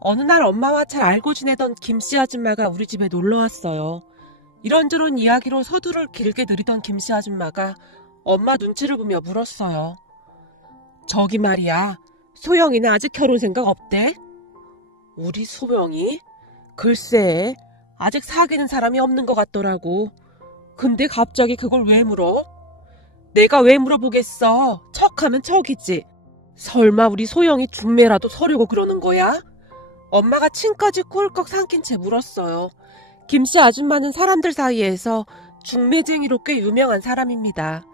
어느 날 엄마와 잘 알고 지내던 김씨 아줌마가 우리 집에 놀러 왔어요. 이런저런 이야기로 서두를 길게 느리던 김씨 아줌마가 엄마 눈치를 보며 물었어요. 저기 말이야, 소영이는 아직 결혼 생각 없대? 우리 소영이? 글쎄, 아직 사귀는 사람이 없는 것 같더라고. 근데 갑자기 그걸 왜 물어? 내가 왜 물어보겠어? 척하면 척이지. 설마 우리 소영이 중매라도 서려고 그러는 거야? 엄마가 침까지 꼴꺽 삼킨 채 물었어요. 김씨 아줌마는 사람들 사이에서 중매쟁이로 꽤 유명한 사람입니다.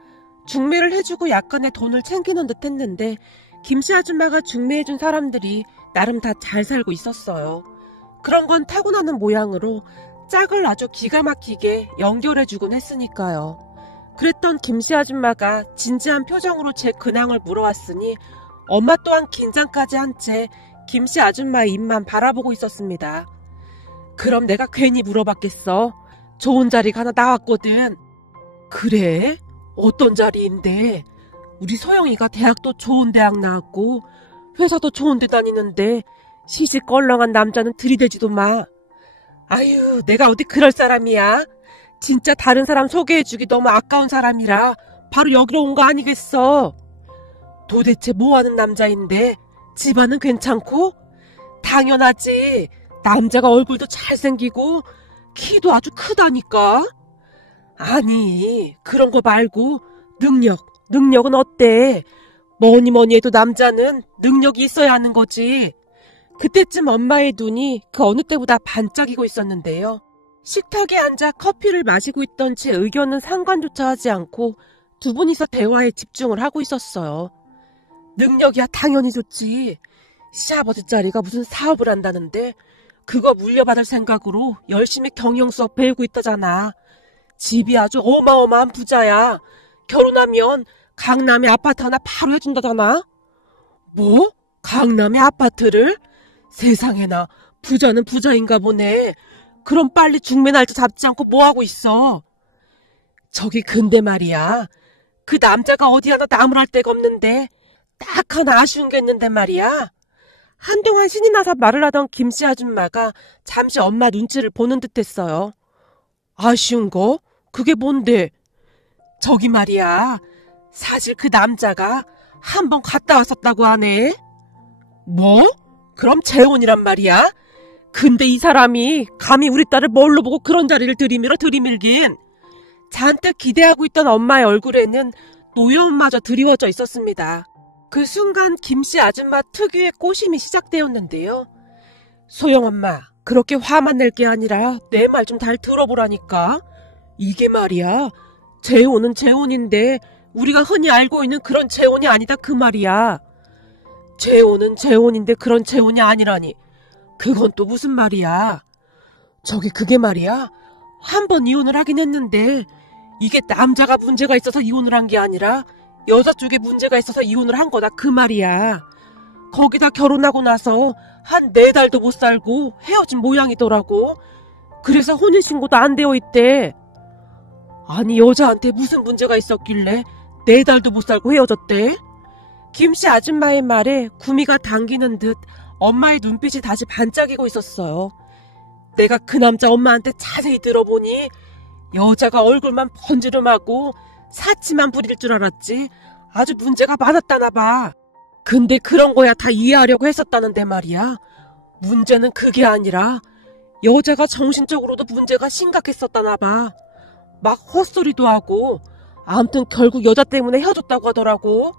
중매를 해주고 약간의 돈을 챙기는 듯 했는데 김씨 아줌마가 중매해준 사람들이 나름 다 잘 살고 있었어요. 그런 건 타고나는 모양으로 짝을 아주 기가 막히게 연결해주곤 했으니까요. 그랬던 김씨 아줌마가 진지한 표정으로 제 근황을 물어왔으니 엄마 또한 긴장까지 한 채 김씨 아줌마의 입만 바라보고 있었습니다. 그럼 내가 괜히 물어봤겠어. 좋은 자리가 하나 나왔거든. 그래? 어떤 자리인데? 우리 소영이가 대학도 좋은 대학 나왔고 회사도 좋은 데 다니는데 시시껄렁한 남자는 들이대지도 마. 아유, 내가 어디 그럴 사람이야. 진짜 다른 사람 소개해주기 너무 아까운 사람이라 바로 여기로 온 거 아니겠어. 도대체 뭐하는 남자인데? 집안은 괜찮고? 당연하지. 남자가 얼굴도 잘생기고 키도 아주 크다니까. 아니, 그런 거 말고 능력은 어때? 뭐니 해도 남자는 능력이 있어야 하는 거지. 그때쯤 엄마의 눈이 그 어느 때보다 반짝이고 있었는데요. 식탁에 앉아 커피를 마시고 있던 제 의견은 상관조차 하지 않고 두 분이서 대화에 집중을 하고 있었어요. 능력이야 당연히 좋지. 시아버지 자리가 무슨 사업을 한다는데 그거 물려받을 생각으로 열심히 경영 수업 배우고 있다잖아. 집이 아주 어마어마한 부자야. 결혼하면 강남에 아파트 하나 바로 해준다잖아. 뭐? 강남에 아파트를? 세상에나, 부자는 부자인가 보네. 그럼 빨리 중매 날짜 잡지 않고 뭐하고 있어? 저기 근데 말이야, 그 남자가 어디 하나 나무랄 데가 없는데 딱 하나 아쉬운 게 있는데 말이야. 한동안 신이 나서 말을 하던 김씨 아줌마가 잠시 엄마 눈치를 보는 듯 했어요. 아쉬운 거? 그게 뭔데? 저기 말이야, 사실 그 남자가 한 번 갔다 왔었다고 하네. 뭐? 그럼 재혼이란 말이야? 근데 이 사람이 감히 우리 딸을 뭘로 보고 그런 자리를 들이밀긴. 잔뜩 기대하고 있던 엄마의 얼굴에는 노여움마저 드리워져 있었습니다. 그 순간 김씨 아줌마 특유의 꼬심이 시작되었는데요. 소영엄마, 그렇게 화만 낼 게 아니라 내 말 좀 잘 들어보라니까. 이게 말이야, 재혼은 재혼인데 우리가 흔히 알고 있는 그런 재혼이 아니다 그 말이야. 재혼은 재혼인데 그런 재혼이 아니라니. 그건 또 무슨 말이야. 저기 그게 말이야, 한 번 이혼을 하긴 했는데 이게 남자가 문제가 있어서 이혼을 한 게 아니라 여자 쪽에 문제가 있어서 이혼을 한 거다 그 말이야. 거기다 결혼하고 나서 한 4달도 못 살고 헤어진 모양이더라고. 그래서 혼인신고도 안 되어 있대. 아니, 여자한테 무슨 문제가 있었길래 4달도 못 살고 헤어졌대? 김씨 아줌마의 말에 구미가 당기는 듯 엄마의 눈빛이 다시 반짝이고 있었어요. 내가 그 남자 엄마한테 자세히 들어보니 여자가 얼굴만 번지름하고 사치만 부릴 줄 알았지 아주 문제가 많았다나 봐. 근데 그런 거야 다 이해하려고 했었다는데 말이야. 문제는 그게 아니라 여자가 정신적으로도 문제가 심각했었다나 봐. 막 헛소리도 하고 아무튼 결국 여자 때문에 헤어졌다고 하더라고.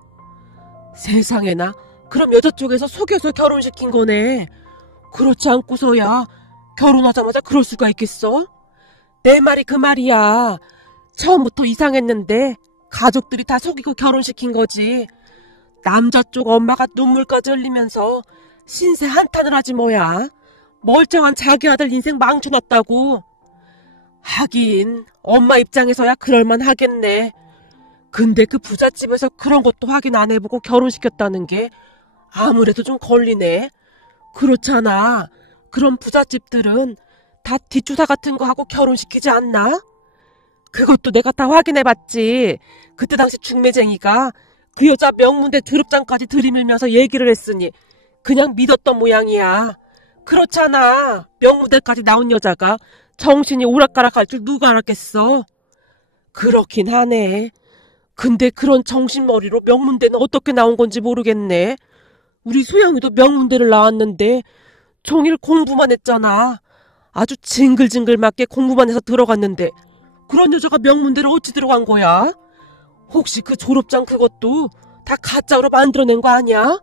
세상에나, 그럼 여자 쪽에서 속여서 결혼시킨 거네. 그렇지 않고서야 결혼하자마자 그럴 수가 있겠어? 내 말이 그 말이야. 처음부터 이상했는데 가족들이 다 속이고 결혼시킨 거지. 남자 쪽 엄마가 눈물까지 흘리면서 신세 한탄을 하지 뭐야. 멀쩡한 자기 아들 인생 망쳐놨다고. 하긴 엄마 입장에서야 그럴만 하겠네. 근데 그 부잣집에서 그런 것도 확인 안 해보고 결혼시켰다는 게 아무래도 좀 걸리네. 그렇잖아. 그런 부잣집들은 다 뒷조사 같은 거 하고 결혼시키지 않나? 그것도 내가 다 확인해봤지. 그때 당시 중매쟁이가 그 여자 명문대 졸업장까지 들이밀면서 얘기를 했으니 그냥 믿었던 모양이야. 그렇잖아. 명무대까지 나온 여자가 정신이 오락가락할 줄 누가 알았겠어. 그렇긴 하네. 근데 그런 정신머리로 명문대는 어떻게 나온 건지 모르겠네. 우리 소영이도 명문대를 나왔는데 종일 공부만 했잖아. 아주 징글징글 맞게 공부만 해서 들어갔는데 그런 여자가 명문대를 어찌 들어간 거야? 혹시 그 졸업장 그것도 다 가짜로 만들어낸 거 아니야?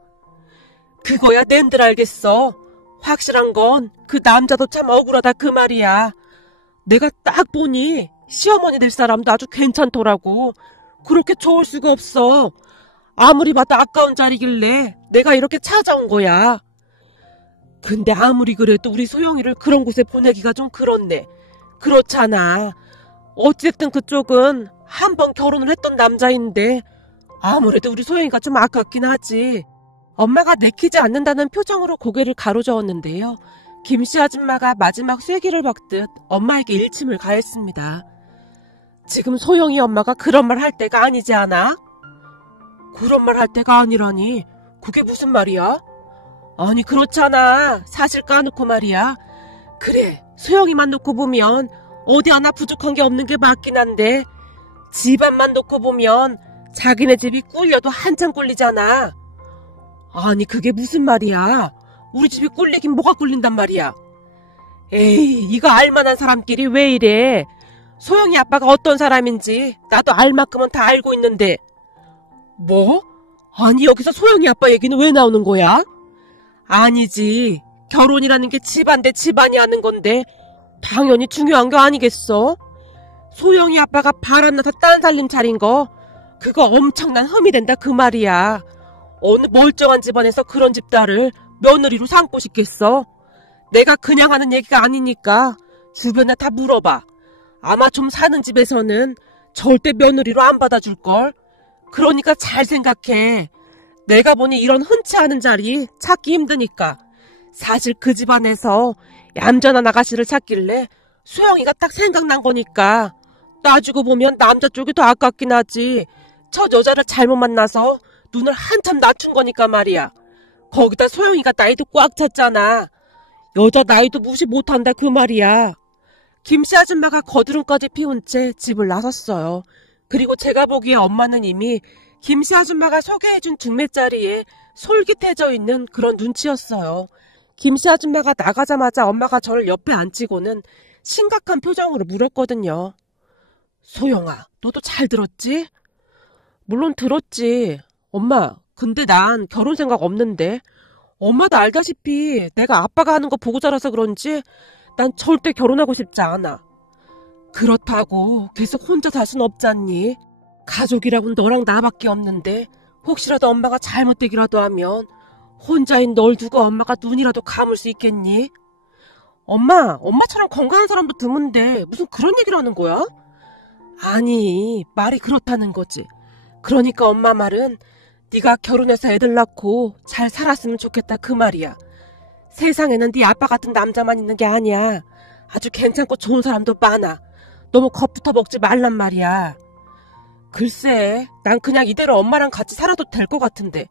그거야 낸들 알겠어. 확실한 건 그 남자도 참 억울하다 그 말이야. 내가 딱 보니 시어머니 될 사람도 아주 괜찮더라고. 그렇게 좋을 수가 없어. 아무리 봐도 아까운 자리길래 내가 이렇게 찾아온 거야. 근데 아무리 그래도 우리 소영이를 그런 곳에 보내기가 좀 그렇네. 그렇잖아. 어쨌든 그쪽은 한 번 결혼을 했던 남자인데 아무래도 우리 소영이가 좀 아깝긴 하지. 엄마가 내키지 않는다는 표정으로 고개를 가로저었는데요. 김씨 아줌마가 마지막 쐐기를 박듯 엄마에게 일침을 가했습니다. 지금 소영이 엄마가 그런 말 할 때가 아니지 않아? 그런 말 할 때가 아니라니 그게 무슨 말이야? 아니 그렇잖아. 사실 까놓고 말이야. 그래 소영이만 놓고 보면 어디 하나 부족한 게 없는 게 맞긴 한데 집안만 놓고 보면 자기네 집이 꿀려도 한참 꿀리잖아. 아니 그게 무슨 말이야. 우리 집이 꿀리긴 뭐가 꿀린단 말이야. 에이 이거 알만한 사람끼리 왜 이래. 소영이 아빠가 어떤 사람인지 나도 알 만큼은 다 알고 있는데. 뭐? 아니 여기서 소영이 아빠 얘기는 왜 나오는 거야? 아니지. 결혼이라는 게 집안 대 집안이 하는 건데 당연히 중요한 거 아니겠어? 소영이 아빠가 바람나서 딴 살림 차린 거 그거 엄청난 흠이 된다 그 말이야. 어느 멀쩡한 집안에서 그런 집딸을 며느리로 삼고 싶겠어? 내가 그냥 하는 얘기가 아니니까 주변에 다 물어봐. 아마 좀 사는 집에서는 절대 며느리로 안 받아줄걸. 그러니까 잘 생각해. 내가 보니 이런 흔치 않은 자리 찾기 힘드니까. 사실 그 집안에서 얌전한 아가씨를 찾길래 소영이가 딱 생각난 거니까. 따지고 보면 남자 쪽이 더 아깝긴 하지. 저 여자를 잘못 만나서 눈을 한참 낮춘 거니까 말이야. 거기다 소영이가 나이도 꽉 찼잖아. 여자 나이도 무시 못한다 그 말이야. 김씨 아줌마가 거드름까지 피운 채 집을 나섰어요. 그리고 제가 보기에 엄마는 이미 김씨 아줌마가 소개해준 중매자리에 솔깃해져 있는 그런 눈치였어요. 김씨 아줌마가 나가자마자 엄마가 저를 옆에 앉히고는 심각한 표정으로 물었거든요. 소영아, 너도 잘 들었지? 물론 들었지. 엄마, 근데 난 결혼 생각 없는데. 엄마도 알다시피 내가 아빠가 하는 거 보고 자라서 그런지 난 절대 결혼하고 싶지 않아. 그렇다고 계속 혼자 살 순 없잖니. 가족이라고는 너랑 나밖에 없는데 혹시라도 엄마가 잘못되기라도 하면 혼자인 널 두고 엄마가 눈이라도 감을 수 있겠니? 엄마처럼 건강한 사람도 드문데 무슨 그런 얘기를 하는 거야? 아니, 말이 그렇다는 거지. 그러니까 엄마 말은 네가 결혼해서 애들 낳고 잘 살았으면 좋겠다 그 말이야. 세상에는 네 아빠 같은 남자만 있는 게 아니야. 아주 괜찮고 좋은 사람도 많아. 너무 겁부터 먹지 말란 말이야. 글쎄, 난 그냥 이대로 엄마랑 같이 살아도 될 것 같은데.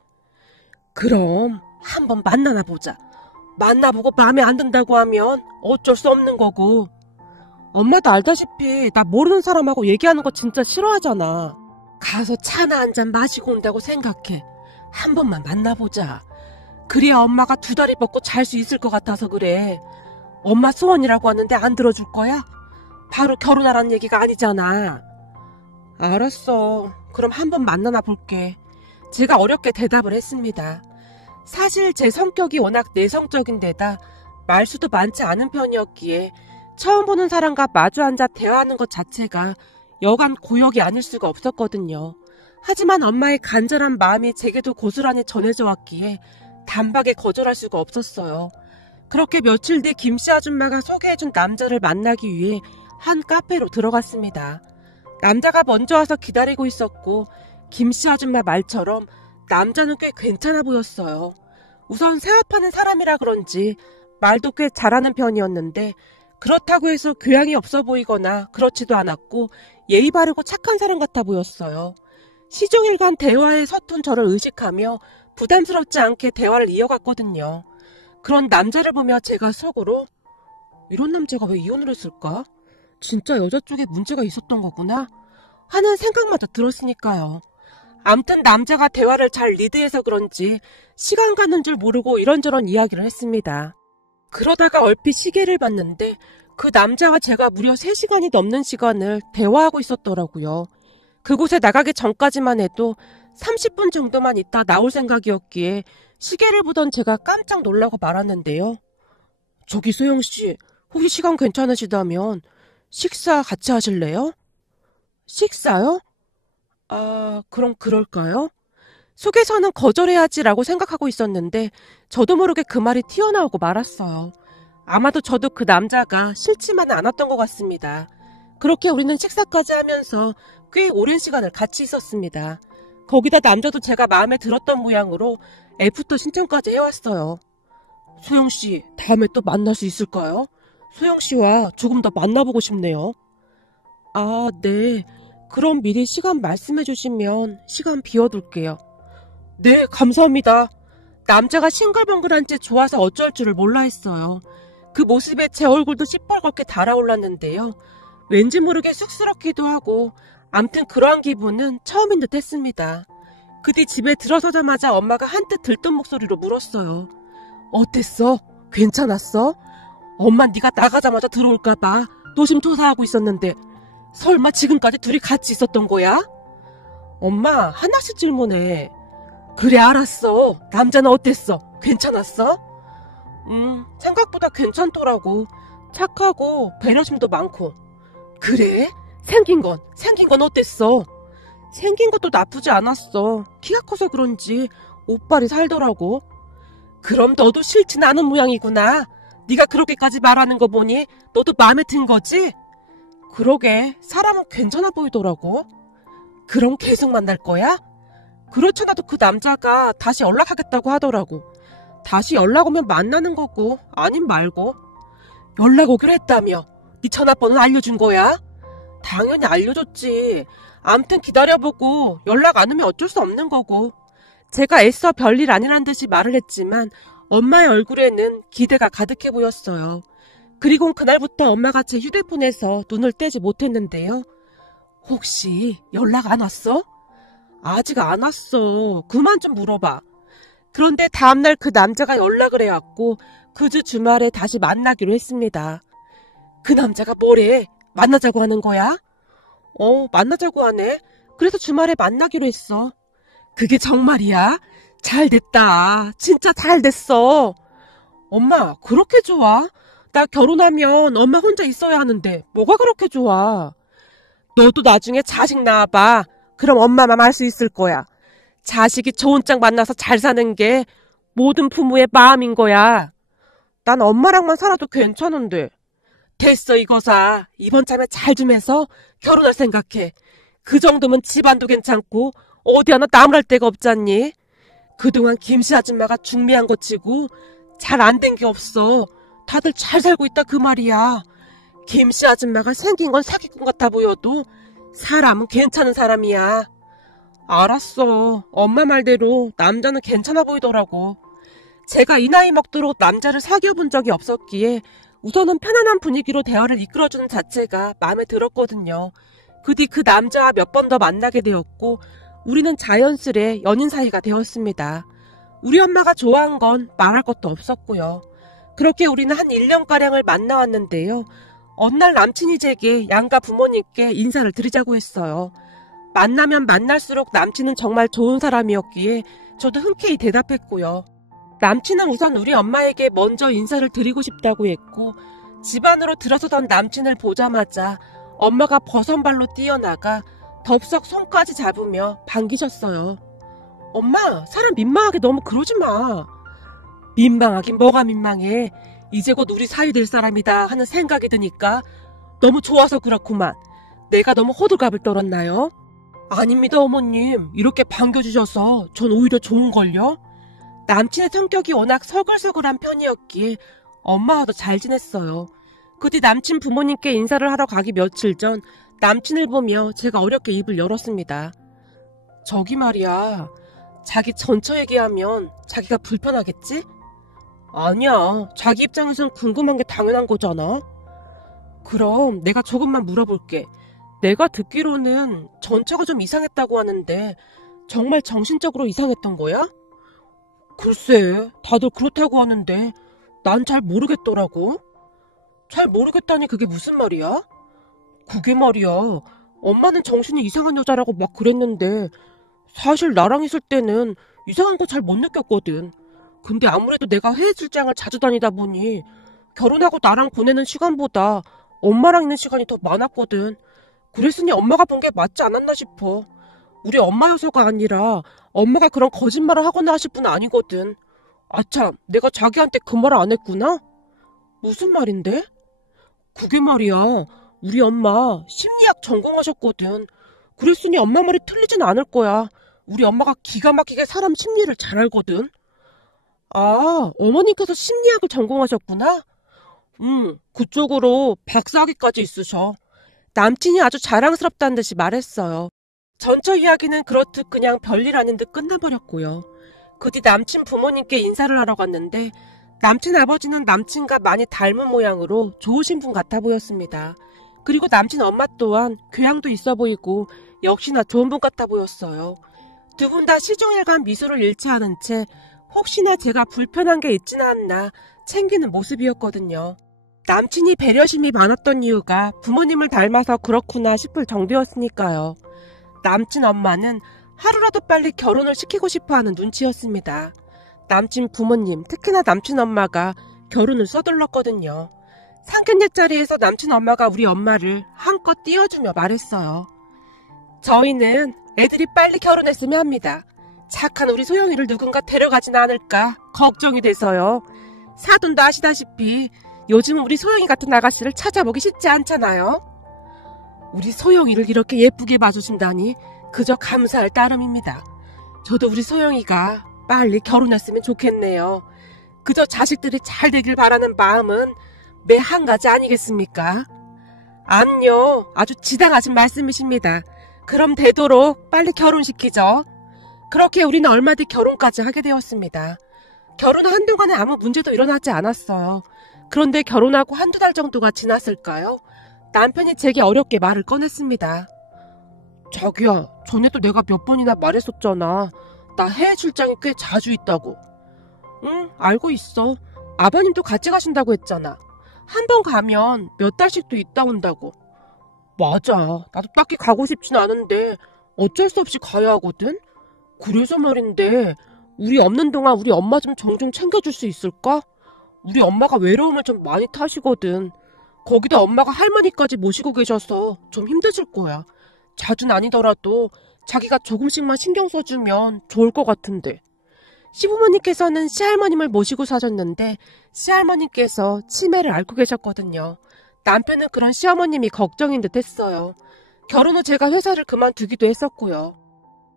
그럼 한번 만나나 보자. 만나보고 마음에 안 든다고 하면 어쩔 수 없는 거고. 엄마도 알다시피 나 모르는 사람하고 얘기하는 거 진짜 싫어하잖아. 가서 차나 한 잔 마시고 온다고 생각해. 한 번만 만나보자. 그래야 엄마가 두 다리 뻗고 잘 수 있을 것 같아서 그래. 엄마 소원이라고 하는데 안 들어줄 거야? 바로 결혼하라는 얘기가 아니잖아. 알았어. 그럼 한번 만나나 볼게. 제가 어렵게 대답을 했습니다. 사실 제 성격이 워낙 내성적인 데다 말수도 많지 않은 편이었기에 처음 보는 사람과 마주 앉아 대화하는 것 자체가 여간 고역이 아닐 수가 없었거든요. 하지만 엄마의 간절한 마음이 제게도 고스란히 전해져 왔기에 단박에 거절할 수가 없었어요. 그렇게 며칠 뒤 김씨 아줌마가 소개해준 남자를 만나기 위해 한 카페로 들어갔습니다. 남자가 먼저 와서 기다리고 있었고 김씨 아줌마 말처럼 남자는 꽤 괜찮아 보였어요. 우선 세합하는 사람이라 그런지 말도 꽤 잘하는 편이었는데 그렇다고 해서 교양이 없어 보이거나 그렇지도 않았고 예의 바르고 착한 사람 같아 보였어요. 시종일관 대화에 서툰 저를 의식하며 부담스럽지 않게 대화를 이어갔거든요. 그런 남자를 보며 제가 속으로 이런 남자가 왜 이혼을 했을까? 진짜 여자 쪽에 문제가 있었던 거구나 하는 생각마저 들었으니까요. 암튼 남자가 대화를 잘 리드해서 그런지 시간 가는 줄 모르고 이런저런 이야기를 했습니다. 그러다가 얼핏 시계를 봤는데 그 남자와 제가 무려 3시간이 넘는 시간을 대화하고 있었더라고요. 그곳에 나가기 전까지만 해도 30분 정도만 있다 나올 생각이었기에 시계를 보던 제가 깜짝 놀라고 말았는데요. 저기 소영씨, 혹시 시간 괜찮으시다면 식사 같이 하실래요? 식사요? 그럼 그럴까요? 속에서는 거절해야지라고 생각하고 있었는데 저도 모르게 그 말이 튀어나오고 말았어요. 아마도 저도 그 남자가 싫지만은 않았던 것 같습니다. 그렇게 우리는 식사까지 하면서 꽤 오랜 시간을 같이 있었습니다. 거기다 남자도 제가 마음에 들었던 모양으로 애프터 신청까지 해왔어요. 소영씨, 다음에 또 만날 수 있을까요? 소영씨와 조금 더 만나보고 싶네요. 네. 그럼 미리 시간 말씀해 주시면 시간 비워둘게요. 네, 감사합니다. 남자가 싱글벙글한 채 좋아서 어쩔 줄을 몰라 했어요. 그 모습에 제 얼굴도 시뻘겋게 달아올랐는데요. 왠지 모르게 쑥스럽기도 하고 암튼 그러한 기분은 처음인 듯 했습니다. 그 뒤 집에 들어서자마자 엄마가 한뜻 들뜬 목소리로 물었어요. 어땠어? 괜찮았어? 엄마 네가 나가자마자 들어올까봐 노심초사하고 있었는데 설마 지금까지 둘이 같이 있었던 거야? 엄마 하나씩 질문해. 그래 알았어. 남자는 어땠어? 괜찮았어? 생각보다 괜찮더라고. 착하고 배려심도 많고. 그래? 생긴 건 어땠어? 생긴 것도 나쁘지 않았어. 키가 커서 그런지 옷발이 살더라고. 그럼 너도 싫진 않은 모양이구나. 네가 그렇게까지 말하는 거 보니 너도 마음에 든 거지? 그러게 사람은 괜찮아 보이더라고. 그럼 계속 만날 거야? 그렇잖아도 그 남자가 다시 연락하겠다고 하더라고. 다시 연락 오면 만나는 거고 아님 말고. 연락 오기로 했다며. 네 전화번호 알려준 거야? 당연히 알려줬지. 암튼 기다려보고 연락 안 오면 어쩔 수 없는 거고. 제가 애써 별일 아니란 듯이 말을 했지만 엄마의 얼굴에는 기대가 가득해 보였어요. 그리고 그날부터 엄마가 제 휴대폰에서 눈을 떼지 못했는데요. 혹시 연락 안 왔어? 아직 안 왔어. 그만 좀 물어봐. 그런데 다음날 그 남자가 연락을 해왔고 그 주 주말에 다시 만나기로 했습니다. 그 남자가 뭐래? 만나자고 하는 거야? 만나자고 하네. 그래서 주말에 만나기로 했어. 그게 정말이야? 잘 됐다. 진짜 잘 됐어. 엄마, 그렇게 좋아? 나 결혼하면 엄마 혼자 있어야 하는데 뭐가 그렇게 좋아? 너도 나중에 자식 낳아봐. 그럼 엄마만 할 수 있을 거야. 자식이 좋은 짝 만나서 잘 사는 게 모든 부모의 마음인 거야. 난 엄마랑만 살아도 괜찮은데. 됐어 이거사. 이번 참에 잘 좀 해서 결혼할 생각해. 그 정도면 집안도 괜찮고 어디 하나 나무랄 데가 없잖니. 그동안 김씨 아줌마가 중매한 거 치고 잘 안 된 게 없어. 다들 잘 살고 있다 그 말이야. 김씨 아줌마가 생긴 건 사기꾼 같아 보여도 사람은 괜찮은 사람이야. 알았어. 엄마 말대로 남자는 괜찮아 보이더라고. 제가 이 나이 먹도록 남자를 사귀어 본 적이 없었기에 우선은 편안한 분위기로 대화를 이끌어주는 자체가 마음에 들었거든요. 그 뒤 그 남자와 몇 번 더 만나게 되었고 우리는 자연스레 연인 사이가 되었습니다. 우리 엄마가 좋아한 건 말할 것도 없었고요. 그렇게 우리는 한 1년가량을 만나왔는데요. 어느 날 남친이 제게 양가 부모님께 인사를 드리자고 했어요. 만나면 만날수록 남친은 정말 좋은 사람이었기에 저도 흔쾌히 대답했고요. 남친은 우선 우리 엄마에게 먼저 인사를 드리고 싶다고 했고 집 안으로 들어서던 남친을 보자마자 엄마가 버선발로 뛰어나가 덥석 손까지 잡으며 반기셨어요. 엄마, 사람 민망하게 너무 그러지 마. 민망하긴 뭐가 민망해. 이제 곧 우리 사이 될 사람이다 하는 생각이 드니까 너무 좋아서 그렇구만. 내가 너무 호들갑을 떨었나요? 아닙니다 어머님. 이렇게 반겨주셔서 전 오히려 좋은걸요. 남친의 성격이 워낙 서글서글한 편이었기에 엄마와도 잘 지냈어요. 그 뒤 남친 부모님께 인사를 하러 가기 며칠 전 남친을 보며 제가 어렵게 입을 열었습니다. 저기 말이야. 자기 전처 얘기하면 자기가 불편하겠지? 아니야. 자기 입장에선 궁금한 게 당연한 거잖아. 그럼 내가 조금만 물어볼게. 내가 듣기로는 전처가 좀 이상했다고 하는데 정말 정신적으로 이상했던 거야? 글쎄, 다들 그렇다고 하는데 난 잘 모르겠더라고. 잘 모르겠다니 그게 무슨 말이야? 그게 말이야. 엄마는 정신이 이상한 여자라고 막 그랬는데 사실 나랑 있을 때는 이상한 거 잘 못 느꼈거든. 근데 아무래도 내가 해외 출장을 자주 다니다 보니 결혼하고 나랑 보내는 시간보다 엄마랑 있는 시간이 더 많았거든. 그랬으니 엄마가 본 게 맞지 않았나 싶어. 우리 엄마여서가 아니라 엄마가 그런 거짓말을 하거나 하실 분은 아니거든. 아참, 내가 자기한테 그 말을 안 했구나? 무슨 말인데? 그게 말이야. 우리 엄마 심리학 전공하셨거든. 그랬으니 엄마 말이 틀리진 않을 거야. 우리 엄마가 기가 막히게 사람 심리를 잘 알거든. 아, 어머님께서 심리학을 전공하셨구나? 그쪽으로 박사학위까지 있으셔. 남친이 아주 자랑스럽다는 듯이 말했어요. 전처 이야기는 그렇듯 그냥 별일 아닌 듯 끝나버렸고요. 그 뒤 남친 부모님께 인사를 하러 갔는데 남친 아버지는 남친과 많이 닮은 모양으로 좋으신 분 같아 보였습니다. 그리고 남친 엄마 또한 교양도 있어 보이고 역시나 좋은 분 같아 보였어요. 두 분 다 시종일관 미소를 잃지 않은 채 혹시나 제가 불편한 게 있지는 않나 챙기는 모습이었거든요. 남친이 배려심이 많았던 이유가 부모님을 닮아서 그렇구나 싶을 정도였으니까요. 남친 엄마는 하루라도 빨리 결혼을 시키고 싶어하는 눈치였습니다. 남친 부모님, 특히나 남친 엄마가 결혼을 서둘렀거든요. 상견례 자리에서 남친 엄마가 우리 엄마를 한껏 띄워주며 말했어요. 저희는 애들이 빨리 결혼했으면 합니다. 착한 우리 소영이를 누군가 데려가진 않을까 걱정이 돼서요. 사돈도 아시다시피 요즘 우리 소영이 같은 아가씨를 찾아보기 쉽지 않잖아요. 우리 소영이를 이렇게 예쁘게 봐주신다니 그저 감사할 따름입니다. 저도 우리 소영이가 빨리 결혼했으면 좋겠네요. 그저 자식들이 잘 되길 바라는 마음은 매 한 가지 아니겠습니까? 암요, 아주 지당하신 말씀이십니다. 그럼 되도록 빨리 결혼시키죠. 그렇게 우리는 얼마 뒤 결혼까지 하게 되었습니다. 결혼 한동안에 아무 문제도 일어나지 않았어요. 그런데 결혼하고 한두 달 정도가 지났을까요? 남편이 제게 어렵게 말을 꺼냈습니다. 자기야, 전에도 내가 몇 번이나 말했었잖아. 나 해외 출장이 꽤 자주 있다고. 응, 알고 있어. 아버님도 같이 가신다고 했잖아. 한 번 가면 몇 달씩도 있다 온다고. 맞아. 나도 딱히 가고 싶진 않은데 어쩔 수 없이 가야 하거든. 그래서 말인데 우리 없는 동안 우리 엄마 좀 종종 챙겨줄 수 있을까? 우리 엄마가 외로움을 좀 많이 타시거든. 거기다 엄마가 할머니까지 모시고 계셔서 좀 힘드실 거야. 자주는 아니더라도 자기가 조금씩만 신경 써주면 좋을 것 같은데. 시부모님께서는 시할머님을 모시고 사셨는데 시할머님께서 치매를 앓고 계셨거든요. 남편은 그런 시어머님이 걱정인 듯 했어요. 결혼 후 제가 회사를 그만두기도 했었고요.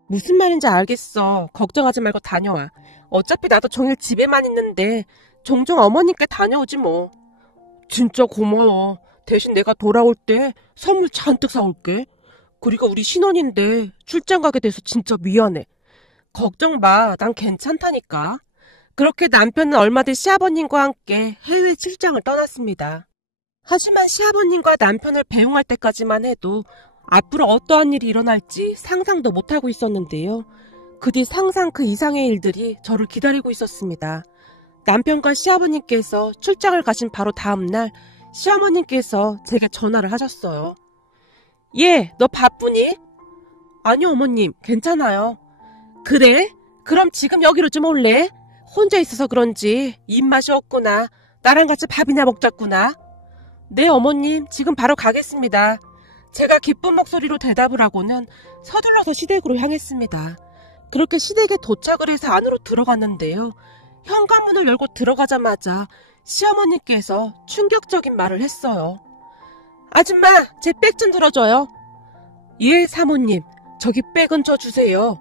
무슨 말인지 알겠어. 걱정하지 말고 다녀와. 어차피 나도 종일 집에만 있는데 종종 어머님께 다녀오지 뭐. 진짜 고마워. 대신 내가 돌아올 때 선물 잔뜩 사올게. 그리고 우리 신혼인데 출장 가게 돼서 진짜 미안해. 걱정 마. 난 괜찮다니까. 그렇게 남편은 얼마 뒤 시아버님과 함께 해외 출장을 떠났습니다. 하지만 시아버님과 남편을 배웅할 때까지만 해도 앞으로 어떠한 일이 일어날지 상상도 못하고 있었는데요. 그 뒤 상상 그 이상의 일들이 저를 기다리고 있었습니다. 남편과 시아버님께서 출장을 가신 바로 다음날 시어머님께서 제게 전화를 하셨어요. 예, 너 바쁘니? 아니요, 어머님, 괜찮아요. 그래? 그럼 지금 여기로 좀 올래? 혼자 있어서 그런지 입맛이 없구나. 나랑 같이 밥이나 먹자꾸나. 네, 어머님, 지금 바로 가겠습니다. 제가 기쁜 목소리로 대답을 하고는 서둘러서 시댁으로 향했습니다. 그렇게 시댁에 도착을 해서 안으로 들어갔는데요. 현관문을 열고 들어가자마자 시어머니께서 충격적인 말을 했어요. 아줌마, 제 백 좀 들어줘요. 예, 사모님, 저기 백은 저 주세요.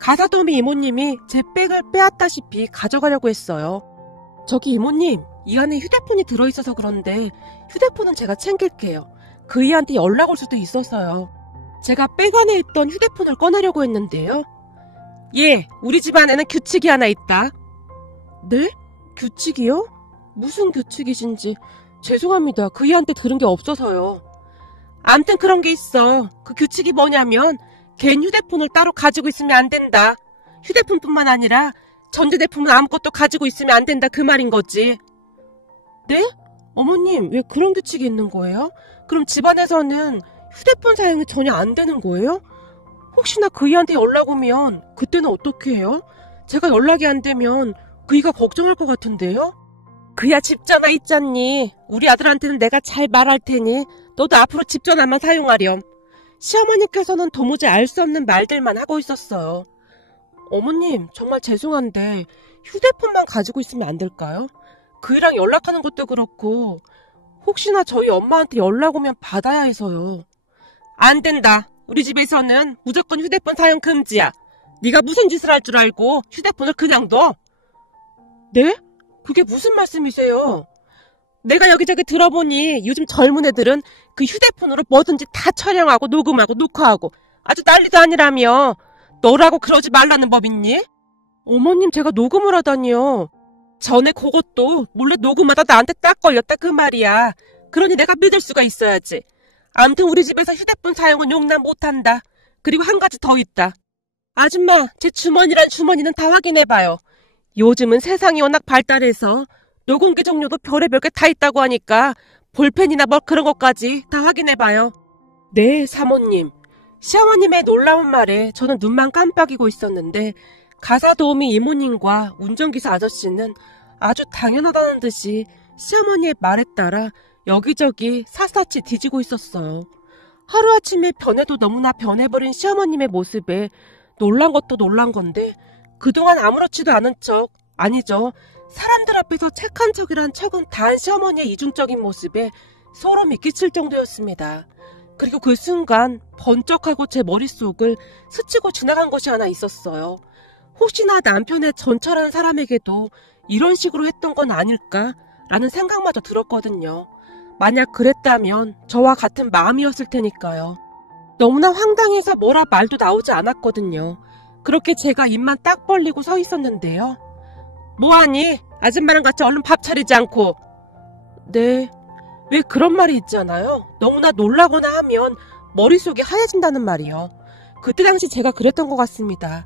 가사도우미 이모님이 제 백을 빼앗다시피 가져가려고 했어요. 저기 이모님, 이 안에 휴대폰이 들어있어서 그런데 휴대폰은 제가 챙길게요. 그 이한테 연락 올 수도 있어서요. 제가 백 안에 있던 휴대폰을 꺼내려고 했는데요. 예, 우리 집안에는 규칙이 하나 있다. 네? 규칙이요? 무슨 규칙이신지. 죄송합니다. 그이한테 들은 게 없어서요. 암튼 그런 게 있어. 그 규칙이 뭐냐면 개인 휴대폰을 따로 가지고 있으면 안 된다. 휴대폰뿐만 아니라 전자제품은 아무것도 가지고 있으면 안 된다 그 말인 거지. 네? 어머님, 왜 그런 규칙이 있는 거예요? 그럼 집안에서는 휴대폰 사용이 전혀 안 되는 거예요? 혹시나 그이한테 연락 오면 그때는 어떻게 해요? 제가 연락이 안 되면 그이가 걱정할 것 같은데요? 그야 집 전화 있잖니. 우리 아들한테는 내가 잘 말할 테니 너도 앞으로 집 전화만 사용하렴. 시어머니께서는 도무지 알 수 없는 말들만 하고 있었어요. 어머님, 정말 죄송한데 휴대폰만 가지고 있으면 안 될까요? 그이랑 연락하는 것도 그렇고 혹시나 저희 엄마한테 연락 오면 받아야 해서요. 안 된다. 우리 집에서는 무조건 휴대폰 사용 금지야. 네가 무슨 짓을 할 줄 알고 휴대폰을 그냥 둬? 네? 그게 무슨 말씀이세요? 내가 여기저기 들어보니 요즘 젊은 애들은 그 휴대폰으로 뭐든지 다 촬영하고 녹음하고 녹화하고 아주 난리도 아니라며. 너라고 그러지 말라는 법 있니? 어머님, 제가 녹음을 하다니요. 전에 그것도 몰래 녹음하다 나한테 딱 걸렸다 그 말이야. 그러니 내가 믿을 수가 있어야지. 암튼 우리 집에서 휴대폰 사용은 용납 못한다. 그리고 한 가지 더 있다. 아줌마, 제 주머니란 주머니는 다 확인해봐요. 요즘은 세상이 워낙 발달해서 녹음기 종류도 별의별 게 다 있다고 하니까 볼펜이나 뭐 그런 것까지 다 확인해봐요. 네, 사모님. 시어머님의 놀라운 말에 저는 눈만 깜빡이고 있었는데 가사도우미 이모님과 운전기사 아저씨는 아주 당연하다는 듯이 시어머니의 말에 따라 여기저기 샅샅이 뒤지고 있었어요. 하루아침에 변해도 너무나 변해버린 시어머님의 모습에 놀란 것도 놀란 건데 그동안 아무렇지도 않은 척, 아니죠. 사람들 앞에서 착한 척이란 척은 다한 시어머니의 이중적인 모습에 소름이 끼칠 정도였습니다. 그리고 그 순간 번쩍하고 제 머릿속을 스치고 지나간 것이 하나 있었어요. 혹시나 남편의 전처라는 사람에게도 이런 식으로 했던 건 아닐까라는 생각마저 들었거든요. 만약 그랬다면 저와 같은 마음이었을 테니까요. 너무나 황당해서 뭐라 말도 나오지 않았거든요. 그렇게 제가 입만 딱 벌리고 서 있었는데요. 뭐하니? 아줌마랑 같이 얼른 밥 차리지 않고. 네. 왜 그런 말이 있잖아요. 너무나 놀라거나 하면 머릿속이 하얘진다는 말이요. 그때 당시 제가 그랬던 것 같습니다.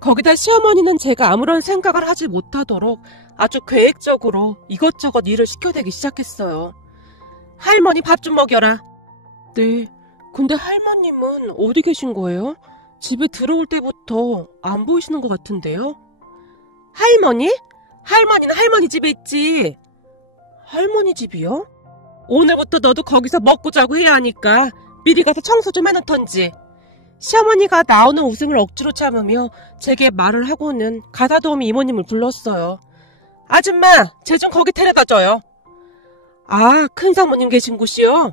거기다 시어머니는 제가 아무런 생각을 하지 못하도록 아주 계획적으로 이것저것 일을 시켜대기 시작했어요. 할머니 밥 좀 먹여라. 네. 근데 할머님은 어디 계신 거예요? 집에 들어올 때부터 안 보이시는 것 같은데요? 할머니? 할머니는 할머니 집에 있지. 할머니 집이요? 오늘부터 너도 거기서 먹고 자고 해야 하니까 미리 가서 청소 좀 해놓던지. 시어머니가 나오는 웃음을 억지로 참으며 제게 말을 하고는 가사도우미 이모님을 불렀어요. 아줌마, 쟤 좀 거기 데려다줘요. 아, 큰 사모님 계신 곳이요?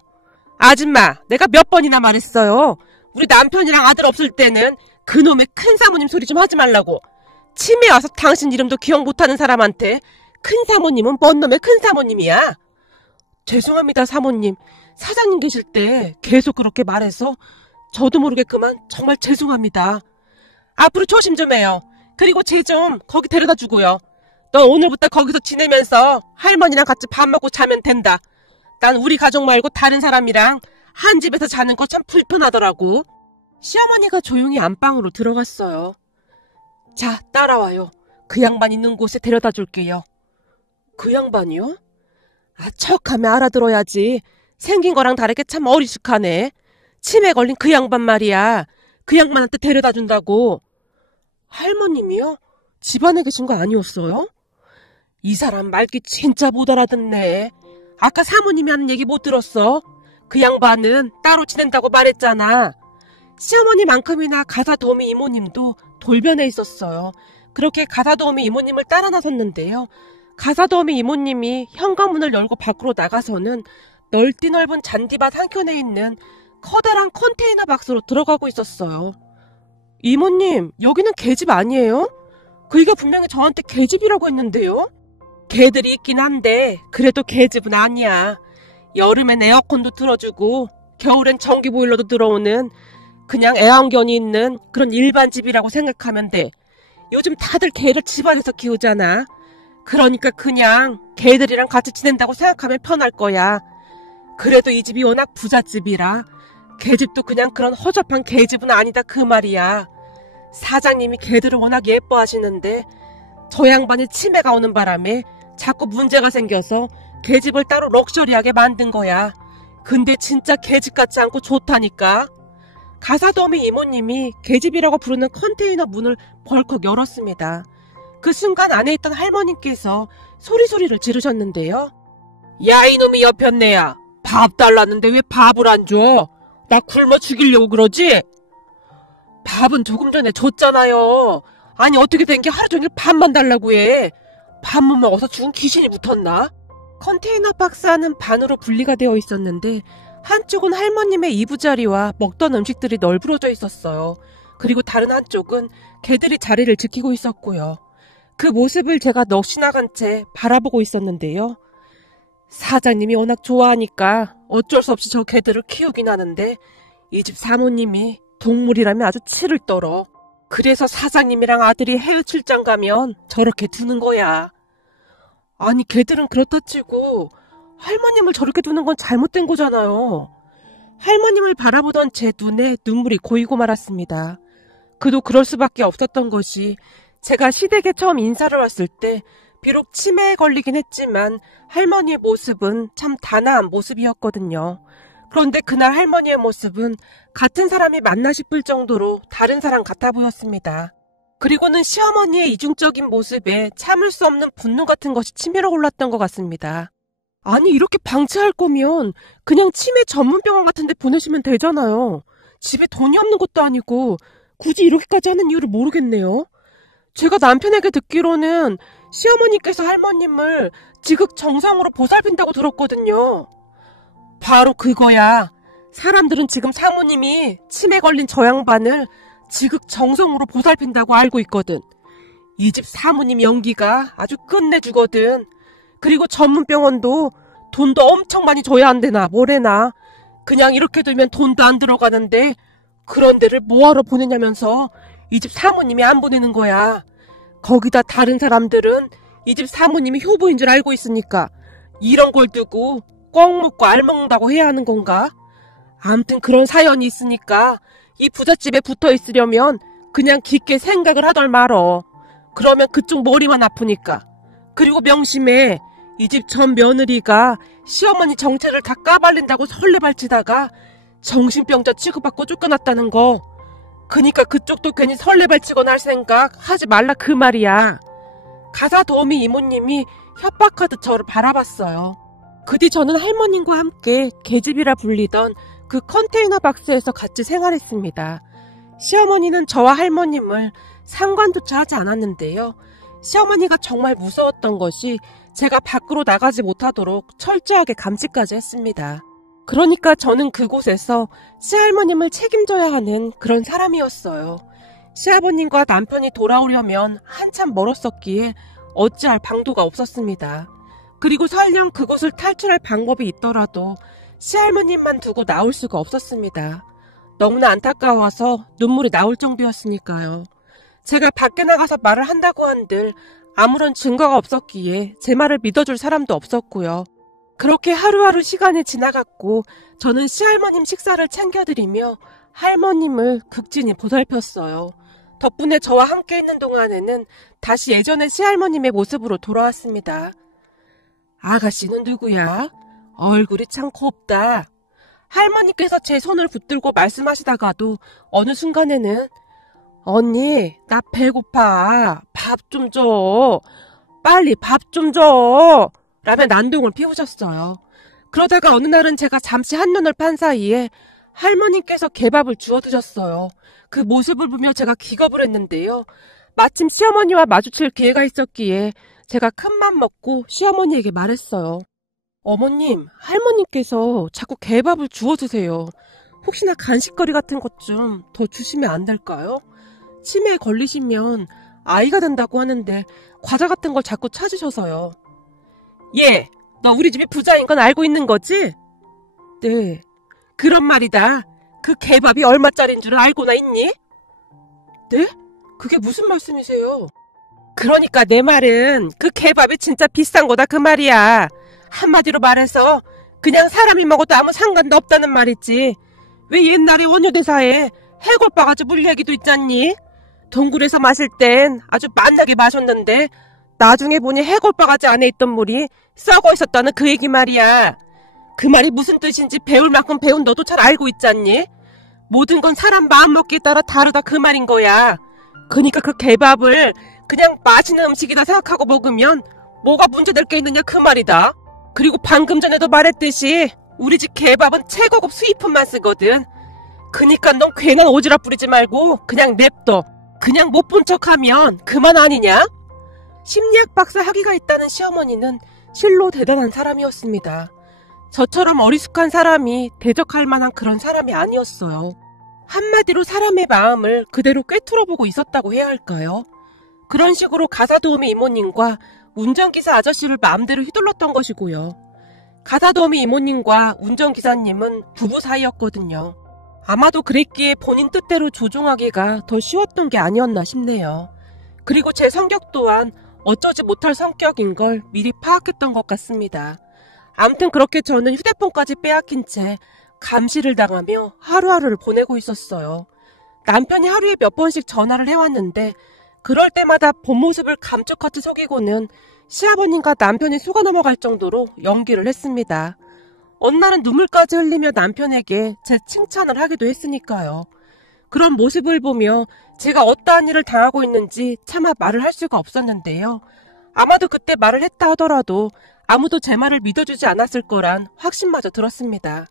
아줌마, 내가 몇 번이나 말했어요. 우리 남편이랑 아들 없을 때는 그놈의 큰 사모님 소리 좀 하지 말라고. 치매 와서 당신 이름도 기억 못하는 사람한테 큰 사모님은 뭔 놈의 큰 사모님이야. 죄송합니다, 사모님. 사장님 계실 때 계속 그렇게 말해서 저도 모르게 그만 정말 죄송합니다. 앞으로 조심 좀 해요. 그리고 쟤 좀 거기 데려다 주고요. 너 오늘부터 거기서 지내면서 할머니랑 같이 밥 먹고 자면 된다. 난 우리 가족 말고 다른 사람이랑 한 집에서 자는 거 참 불편하더라고. 시어머니가 조용히 안방으로 들어갔어요. 자, 따라와요. 그 양반 있는 곳에 데려다 줄게요. 그 양반이요? 아, 척하면 알아들어야지. 생긴 거랑 다르게 참 어리숙하네. 치매 걸린 그 양반 말이야. 그 양반한테 데려다 준다고. 할머님이요? 집안에 계신 거 아니었어요? 이 사람 말귀 진짜 못 알아듣네. 아까 사모님이 하는 얘기 못 들었어? 그 양반은 따로 지낸다고 말했잖아. 시어머니만큼이나 가사도우미 이모님도 돌변해 있었어요. 그렇게 가사도우미 이모님을 따라 나섰는데요. 가사도우미 이모님이 현관문을 열고 밖으로 나가서는 넓디 넓은 잔디밭 한켠에 있는 커다란 컨테이너 박스로 들어가고 있었어요. 이모님, 여기는 개집 아니에요? 그이가 분명히 저한테 개집이라고 했는데요? 개들이 있긴 한데 그래도 개집은 아니야. 여름엔 에어컨도 틀어주고 겨울엔 전기보일러도 들어오는 그냥 애완견이 있는 그런 일반 집이라고 생각하면 돼. 요즘 다들 개를 집안에서 키우잖아. 그러니까 그냥 개들이랑 같이 지낸다고 생각하면 편할 거야. 그래도 이 집이 워낙 부잣집이라 개집도 그냥 그런 허접한 개집은 아니다 그 말이야. 사장님이 개들을 워낙 예뻐하시는데 저 양반이 치매가 오는 바람에 자꾸 문제가 생겨서 개집을 따로 럭셔리하게 만든 거야. 근데 진짜 개집 같지 않고 좋다니까. 가사도우미 이모님이 개집이라고 부르는 컨테이너 문을 벌컥 열었습니다. 그 순간 안에 있던 할머님께서 소리소리를 지르셨는데요. 야 이놈이 여편네야, 밥 달랐는데 왜 밥을 안 줘? 나 굶어 죽이려고 그러지? 밥은 조금 전에 줬잖아요. 아니 어떻게 된 게 하루 종일 밥만 달라고 해. 밥 못 먹어서 죽은 귀신이 붙었나? 컨테이너 박스 안은 반으로 분리가 되어 있었는데 한쪽은 할머님의 이부자리와 먹던 음식들이 널브러져 있었어요. 그리고 다른 한쪽은 개들이 자리를 지키고 있었고요. 그 모습을 제가 넋이 나간 채 바라보고 있었는데요. 사장님이 워낙 좋아하니까 어쩔 수 없이 저 개들을 키우긴 하는데 이 집 사모님이 동물이라면 아주 치를 떨어. 그래서 사장님이랑 아들이 해외 출장 가면 저렇게 두는 거야. 아니 개들은 그렇다 치고 할머님을 저렇게 두는 건 잘못된 거잖아요. 할머님을 바라보던 제 눈에 눈물이 고이고 말았습니다. 그도 그럴 수밖에 없었던 것이 제가 시댁에 처음 인사를 왔을 때 비록 치매에 걸리긴 했지만 할머니의 모습은 참 단아한 모습이었거든요. 그런데 그날 할머니의 모습은 같은 사람이 맞나 싶을 정도로 다른 사람 같아 보였습니다. 그리고는 시어머니의 이중적인 모습에 참을 수 없는 분노 같은 것이 치밀어 올랐던 것 같습니다. 아니 이렇게 방치할 거면 그냥 치매 전문병원 같은 데 보내시면 되잖아요. 집에 돈이 없는 것도 아니고 굳이 이렇게까지 하는 이유를 모르겠네요. 제가 남편에게 듣기로는 시어머니께서 할머님을 지극정성으로 보살핀다고 들었거든요. 바로 그거야. 사람들은 지금 사모님이 치매 걸린 저 양반을 지극정성으로 보살핀다고 알고 있거든. 이 집 사모님 연기가 아주 끝내주거든. 그리고 전문병원도 돈도 엄청 많이 줘야 안 되나 뭐래나. 그냥 이렇게 두면 돈도 안 들어가는데 그런 데를 뭐하러 보내냐면서 이 집 사모님이 안 보내는 거야. 거기다 다른 사람들은 이 집 사모님이 효부인 줄 알고 있으니까 이런 걸 두고 꽉 먹고 알 먹는다고 해야 하는 건가? 아무튼 그런 사연이 있으니까 이 부잣집에 붙어 있으려면 그냥 깊게 생각을 하덜 말어. 그러면 그쪽 머리만 아프니까. 그리고 명심해. 이 집 전 며느리가 시어머니 정체를 다 까발린다고 설레발치다가 정신병자 취급받고 쫓겨났다는 거. 그니까 그쪽도 괜히 설레발치거나 할 생각 하지 말라 그 말이야. 가사도우미 이모님이 협박하듯 저를 바라봤어요. 그 뒤 저는 할머님과 함께 계집이라 불리던 그 컨테이너 박스에서 같이 생활했습니다. 시어머니는 저와 할머님을 상관조차 하지 않았는데요. 시어머니가 정말 무서웠던 것이 제가 밖으로 나가지 못하도록 철저하게 감시까지 했습니다. 그러니까 저는 그곳에서 시할머님을 책임져야 하는 그런 사람이었어요. 시아버님과 남편이 돌아오려면 한참 멀었었기에 어찌할 방도가 없었습니다. 그리고 설령 그곳을 탈출할 방법이 있더라도 시할머님만 두고 나올 수가 없었습니다. 너무나 안타까워서 눈물이 나올 정도였으니까요. 제가 밖에 나가서 말을 한다고 한들 아무런 증거가 없었기에 제 말을 믿어줄 사람도 없었고요. 그렇게 하루하루 시간이 지나갔고 저는 시할머님 식사를 챙겨드리며 할머님을 극진히 보살폈어요. 덕분에 저와 함께 있는 동안에는 다시 예전의 시할머님의 모습으로 돌아왔습니다. 아가씨는 누구야? 얼굴이 참 곱다. 할머니께서 제 손을 붙들고 말씀하시다가도 어느 순간에는 언니, 나 배고파. 밥 좀 줘. 빨리 밥 좀 줘. 라며 난동을 피우셨어요. 그러다가 어느 날은 제가 잠시 한눈을 판 사이에 할머니께서 개밥을 주워드셨어요. 그 모습을 보며 제가 기겁을 했는데요. 마침 시어머니와 마주칠 기회가 있었기에 제가 큰맘 먹고 시어머니에게 말했어요. 어머님, 할머니께서 자꾸 개밥을 주워드세요. 혹시나 간식거리 같은 것 좀 더 주시면 안 될까요? 치매에 걸리시면 아이가 된다고 하는데 과자 같은 걸 자꾸 찾으셔서요. 예, 너 우리 집이 부자인 건 알고 있는 거지? 네. 그런 말이다. 그 개밥이 얼마짜리인 줄 알고나 있니? 네? 그게 무슨 말씀이세요? 그러니까 내 말은 그 개밥이 진짜 비싼 거다 그 말이야. 한마디로 말해서 그냥 사람이 먹어도 아무 상관도 없다는 말이지. 왜 옛날에 원효대사에 해골바가지 물 얘기도 있잖니? 동굴에서 마실 땐 아주 맛나게 마셨는데 나중에 보니 해골바가지 안에 있던 물이 썩어 있었다는 그 얘기 말이야. 그 말이 무슨 뜻인지 배울 만큼 배운 너도 잘 알고 있잖니? 모든 건 사람 마음먹기에 따라 다르다 그 말인 거야. 그니까 그 개밥을 그냥 맛있는 음식이다 생각하고 먹으면 뭐가 문제될 게 있느냐 그 말이다. 그리고 방금 전에도 말했듯이 우리 집 개밥은 최고급 수입품만 쓰거든. 그니까 넌 괜한 오지랖 부리지 말고 그냥 냅둬. 그냥 못 본 척하면 그만 아니냐? 심리학 박사 학위가 있다는 시어머니는 실로 대단한 사람이었습니다. 저처럼 어리숙한 사람이 대적할 만한 그런 사람이 아니었어요. 한마디로 사람의 마음을 그대로 꿰뚫어보고 있었다고 해야 할까요? 그런 식으로 가사도우미 이모님과 운전기사 아저씨를 마음대로 휘둘렀던 것이고요. 가사도우미 이모님과 운전기사님은 부부 사이였거든요. 아마도 그랬기에 본인 뜻대로 조종하기가 더 쉬웠던 게 아니었나 싶네요. 그리고 제 성격 또한 어쩌지 못할 성격인 걸 미리 파악했던 것 같습니다. 암튼 그렇게 저는 휴대폰까지 빼앗긴 채 감시를 당하며 하루하루를 보내고 있었어요. 남편이 하루에 몇 번씩 전화를 해왔는데 그럴 때마다 본 모습을 감쪽같이 속이고는 시아버님과 남편이 속아 넘어갈 정도로 연기를 했습니다. 어느 날은 눈물까지 흘리며 남편에게 제 칭찬을 하기도 했으니까요. 그런 모습을 보며 제가 어떠한 일을 당하고 있는지 차마 말을 할 수가 없었는데요. 아마도 그때 말을 했다 하더라도 아무도 제 말을 믿어주지 않았을 거란 확신마저 들었습니다.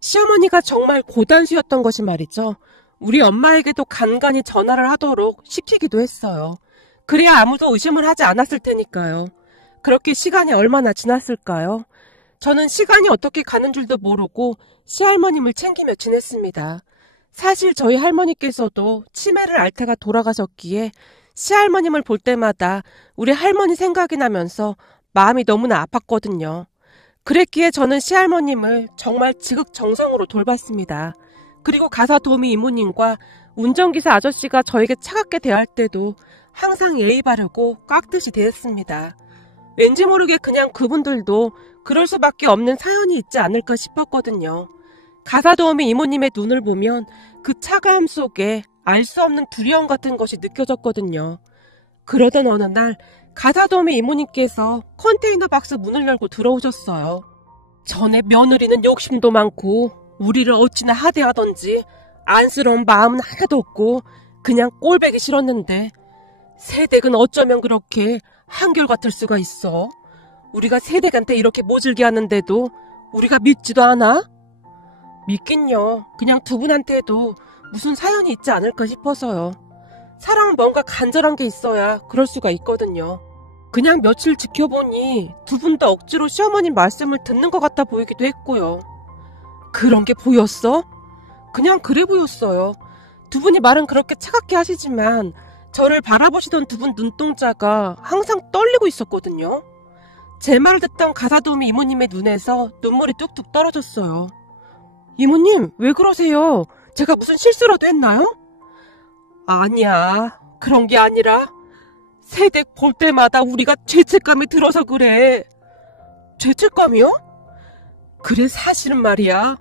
시어머니가 정말 고단수였던 것이 말이죠. 우리 엄마에게도 간간히 전화를 하도록 시키기도 했어요. 그래야 아무도 의심을 하지 않았을 테니까요. 그렇게 시간이 얼마나 지났을까요? 저는 시간이 어떻게 가는 줄도 모르고 시할머님을 챙기며 지냈습니다. 사실 저희 할머니께서도 치매를 앓다가 돌아가셨기에 시할머님을 볼 때마다 우리 할머니 생각이 나면서 마음이 너무나 아팠거든요. 그랬기에 저는 시할머님을 정말 지극정성으로 돌봤습니다. 그리고 가사도우미 이모님과 운전기사 아저씨가 저에게 차갑게 대할 때도 항상 예의 바르고 깍듯이 대했습니다. 왠지 모르게 그냥 그분들도 그럴 수밖에 없는 사연이 있지 않을까 싶었거든요. 가사도우미 이모님의 눈을 보면 그 차가움 속에 알 수 없는 두려움 같은 것이 느껴졌거든요. 그러던 어느 날 가사도우미 이모님께서 컨테이너 박스 문을 열고 들어오셨어요. 전에 며느리는 욕심도 많고 우리를 어찌나 하대하던지 안쓰러운 마음은 하나도 없고 그냥 꼴배기 싫었는데 새댁은 어쩌면 그렇게 한결같을 수가 있어. 우리가 새댁한테 이렇게 모질게 하는데도 우리가 믿지도 않아? 믿긴요. 그냥 두 분한테도 무슨 사연이 있지 않을까 싶어서요. 사람은 뭔가 간절한 게 있어야 그럴 수가 있거든요. 그냥 며칠 지켜보니 두 분 다 억지로 시어머님 말씀을 듣는 것 같아 보이기도 했고요. 그런 게 보였어? 그냥 그래 보였어요. 두 분이 말은 그렇게 차갑게 하시지만 저를 바라보시던 두 분 눈동자가 항상 떨리고 있었거든요. 제 말을 듣던 가사도우미 이모님의 눈에서 눈물이 뚝뚝 떨어졌어요. 이모님, 왜 그러세요? 제가 무슨 실수라도 했나요? 아니야, 그런 게 아니라 새댁 볼 때마다 우리가 죄책감이 들어서 그래. 죄책감이요? 그래, 사실은 말이야.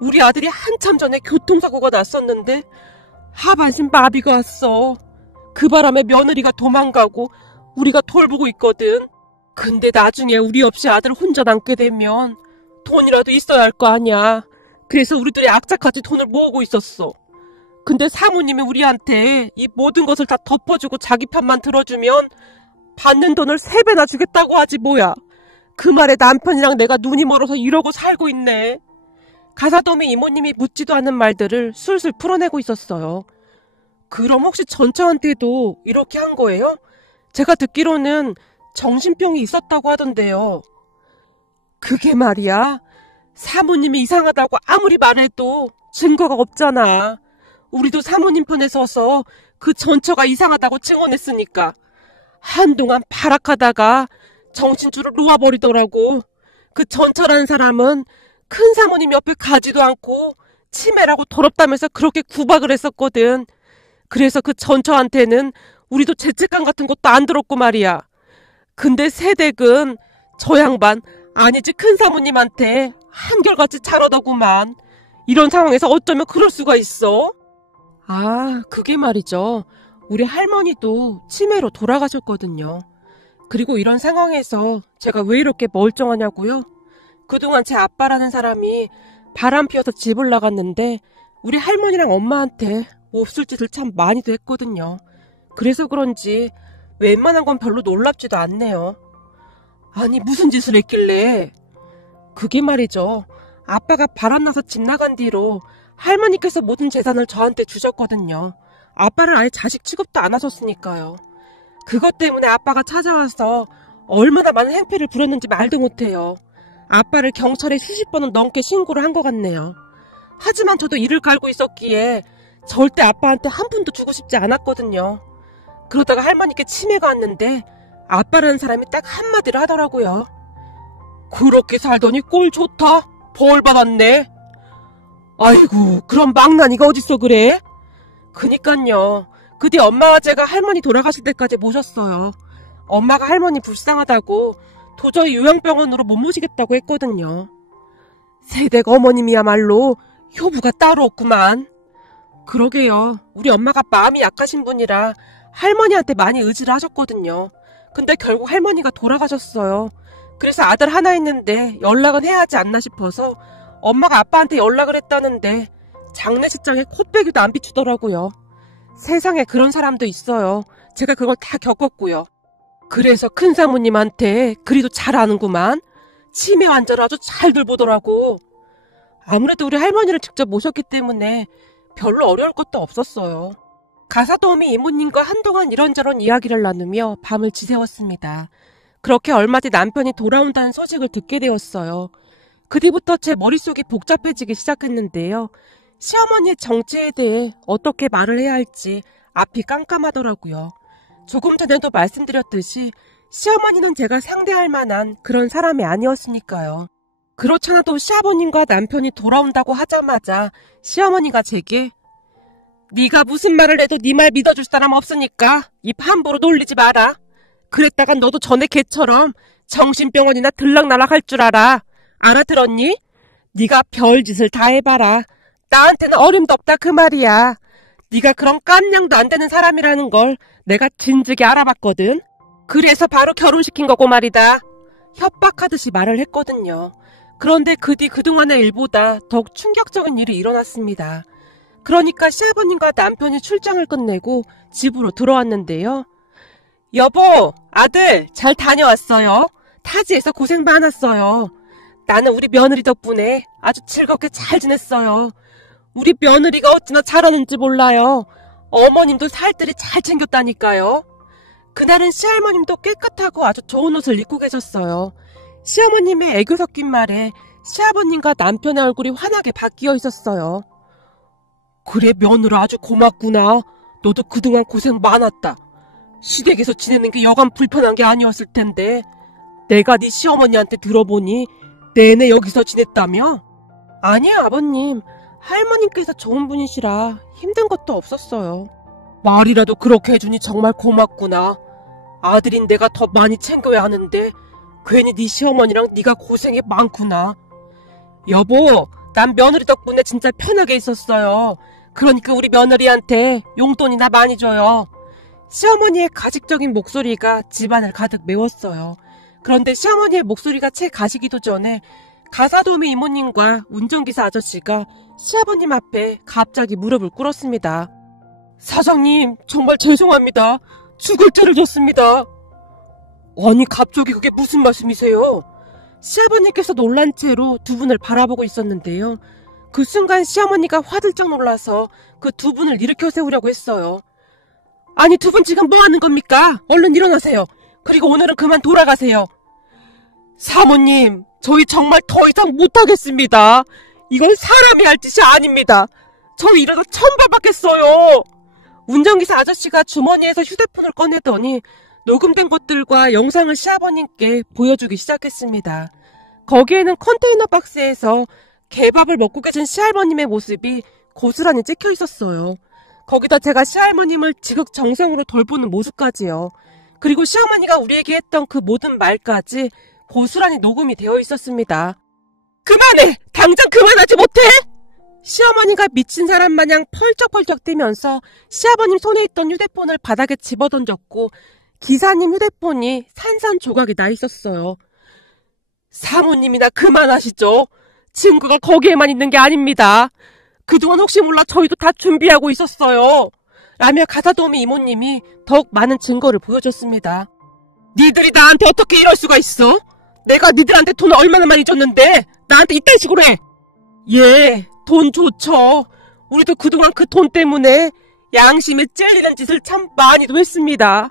우리 아들이 한참 전에 교통사고가 났었는데 하반신 마비가 왔어. 그 바람에 며느리가 도망가고 우리가 돌보고 있거든. 근데 나중에 우리 없이 아들 혼자 남게 되면 돈이라도 있어야 할 거 아니야. 그래서 우리들이 악착같이 돈을 모으고 있었어. 근데 사모님이 우리한테 이 모든 것을 다 덮어주고 자기 편만 들어주면 받는 돈을 3배나 주겠다고 하지 뭐야. 그 말에 남편이랑 내가 눈이 멀어서 이러고 살고 있네. 가사도우미 이모님이 묻지도 않은 말들을 술술 풀어내고 있었어요. 그럼 혹시 전처한테도 이렇게 한 거예요? 제가 듣기로는 정신병이 있었다고 하던데요. 그게 말이야. 사모님이 이상하다고 아무리 말해도 증거가 없잖아. 우리도 사모님 편에 서서 그 전처가 이상하다고 증언했으니까. 한동안 발악하다가 정신줄을 놓아버리더라고. 그 전처라는 사람은 큰 사모님 옆에 가지도 않고 치매라고 더럽다면서 그렇게 구박을 했었거든. 그래서 그 전처한테는 우리도 죄책감 같은 것도 안 들었고 말이야. 근데 새댁은 저 양반, 아니지 큰 사모님한테 한결같이 잘하더구만. 이런 상황에서 어쩌면 그럴 수가 있어? 아, 그게 말이죠. 우리 할머니도 치매로 돌아가셨거든요. 그리고 이런 상황에서 제가 왜 이렇게 멀쩡하냐고요? 그동안 제 아빠라는 사람이 바람 피워서 집을 나갔는데 우리 할머니랑 엄마한테 몹쓸 짓을 참 많이도 했거든요. 그래서 그런지 웬만한 건 별로 놀랍지도 않네요. 아니, 무슨 짓을 했길래? 그게 말이죠. 아빠가 바람나서 집 나간 뒤로 할머니께서 모든 재산을 저한테 주셨거든요. 아빠를 아예 자식 취급도 안 하셨으니까요. 그것 때문에 아빠가 찾아와서 얼마나 많은 행패를 부렸는지 말도 못해요. 아빠를 경찰에 수십 번은 넘게 신고를 한 것 같네요. 하지만 저도 이를 갈고 있었기에 절대 아빠한테 한 푼도 주고 싶지 않았거든요. 그러다가 할머니께 치매가 왔는데 아빠라는 사람이 딱 한마디를 하더라고요. 그렇게 살더니 꼴 좋다. 벌 받았네. 아이고, 그럼 망나니가 어딨어 그래? 그니깐요. 그 뒤 엄마와 제가 할머니 돌아가실 때까지 모셨어요. 엄마가 할머니 불쌍하다고 도저히 요양병원으로 못 모시겠다고 했거든요. 새댁 어머님이야말로 효부가 따로 없구만. 그러게요. 우리 엄마가 마음이 약하신 분이라 할머니한테 많이 의지를 하셨거든요. 근데 결국 할머니가 돌아가셨어요. 그래서 아들 하나 있는데 연락은 해야 하지 않나 싶어서 엄마가 아빠한테 연락을 했다는데 장례식장에 코빼기도 안 비추더라고요. 세상에 그런 사람도 있어요. 제가 그걸 다 겪었고요. 그래서 큰 사모님한테 그리도 잘 아는구만. 치매 환자를 아주 잘 돌보더라고. 아무래도 우리 할머니를 직접 모셨기 때문에 별로 어려울 것도 없었어요. 가사도우미 이모님과 한동안 이런저런 이야기를 나누며 밤을 지새웠습니다. 그렇게 얼마 뒤 남편이 돌아온다는 소식을 듣게 되었어요. 그 뒤부터 제 머릿속이 복잡해지기 시작했는데요. 시어머니의 정체에 대해 어떻게 말을 해야 할지 앞이 깜깜하더라고요. 조금 전에도 말씀드렸듯이 시어머니는 제가 상대할 만한 그런 사람이 아니었으니까요. 그렇잖아도 시아버님과 남편이 돌아온다고 하자마자 시어머니가 제게 네가 무슨 말을 해도 네 말 믿어줄 사람 없으니까 입 함부로 놀리지 마라. 그랬다간 너도 전에 걔처럼 정신병원이나 들락날락 할 줄 알아. 알아들었니? 네가 별짓을 다 해봐라. 나한테는 어림도 없다 그 말이야. 네가 그런 깜냥도 안 되는 사람이라는 걸 내가 진즉에 알아봤거든. 그래서 바로 결혼시킨 거고 말이다. 협박하듯이 말을 했거든요. 그런데 그 뒤 그동안의 일보다 더욱 충격적인 일이 일어났습니다. 그러니까 시아버님과 남편이 출장을 끝내고 집으로 들어왔는데요. 여보, 아들 잘 다녀왔어요. 타지에서 고생 많았어요. 나는 우리 며느리 덕분에 아주 즐겁게 잘 지냈어요. 우리 며느리가 어찌나 잘하는지 몰라요. 어머님도 살뜰히 잘 챙겼다니까요. 그날은 시할머님도 깨끗하고 아주 좋은 옷을 입고 계셨어요. 시어머님의 애교 섞인 말에 시아버님과 남편의 얼굴이 환하게 바뀌어 있었어요. 그래, 며느라 아주 고맙구나. 너도 그동안 고생 많았다. 시댁에서 지내는 게 여간 불편한 게 아니었을 텐데 내가 네 시어머니한테 들어보니 내내 여기서 지냈다며? 아니요, 아버님. 할머님께서 좋은 분이시라 힘든 것도 없었어요. 말이라도 그렇게 해주니 정말 고맙구나. 아들인 내가 더 많이 챙겨야 하는데 괜히 네 시어머니랑 네가 고생이 많구나. 여보, 난 며느리 덕분에 진짜 편하게 있었어요. 그러니까 우리 며느리한테 용돈이나 많이 줘요. 시어머니의 가식적인 목소리가 집안을 가득 메웠어요. 그런데 시어머니의 목소리가 채 가시기도 전에 가사도우미 이모님과 운전기사 아저씨가 시아버님 앞에 갑자기 무릎을 꿇었습니다. 사장님, 정말 죄송합니다. 죽을 죄를 졌습니다. 아니, 갑자기 그게 무슨 말씀이세요? 시아버님께서 놀란 채로 두 분을 바라보고 있었는데요. 그 순간 시어머니가 화들짝 놀라서 그 두 분을 일으켜 세우려고 했어요. 아니, 두 분 지금 뭐 하는 겁니까? 얼른 일어나세요. 그리고 오늘은 그만 돌아가세요. 사모님, 저희 정말 더 이상 못하겠습니다. 이건 사람이 할 짓이 아닙니다. 저 이러다 천벌 받겠어요. 운전기사 아저씨가 주머니에서 휴대폰을 꺼내더니 녹음된 것들과 영상을 시아버님께 보여주기 시작했습니다. 거기에는 컨테이너 박스에서 개밥을 먹고 계신 시할머님의 모습이 고스란히 찍혀 있었어요. 거기다 제가 시할머님을 지극정성으로 돌보는 모습까지요. 그리고 시어머니가 우리에게 했던 그 모든 말까지 고스란히 녹음이 되어 있었습니다. 그만해! 당장 그만하지 못해! 시어머니가 미친 사람 마냥 펄쩍펄쩍 뛰면서 시아버님 손에 있던 휴대폰을 바닥에 집어던졌고 기사님 휴대폰이 산산조각이 나 있었어요. 사모님이나 그만하시죠. 증거가 거기에만 있는 게 아닙니다. 그동안 혹시 몰라 저희도 다 준비하고 있었어요. 라며 가사도우미 이모님이 더욱 많은 증거를 보여줬습니다. 니들이 나한테 어떻게 이럴 수가 있어? 내가 니들한테 돈을 얼마나 많이 줬는데 나한테 이딴 식으로 해. 예, 돈 좋죠. 우리도 그동안 그 돈 때문에 양심에 찔리는 짓을 참 많이도 했습니다.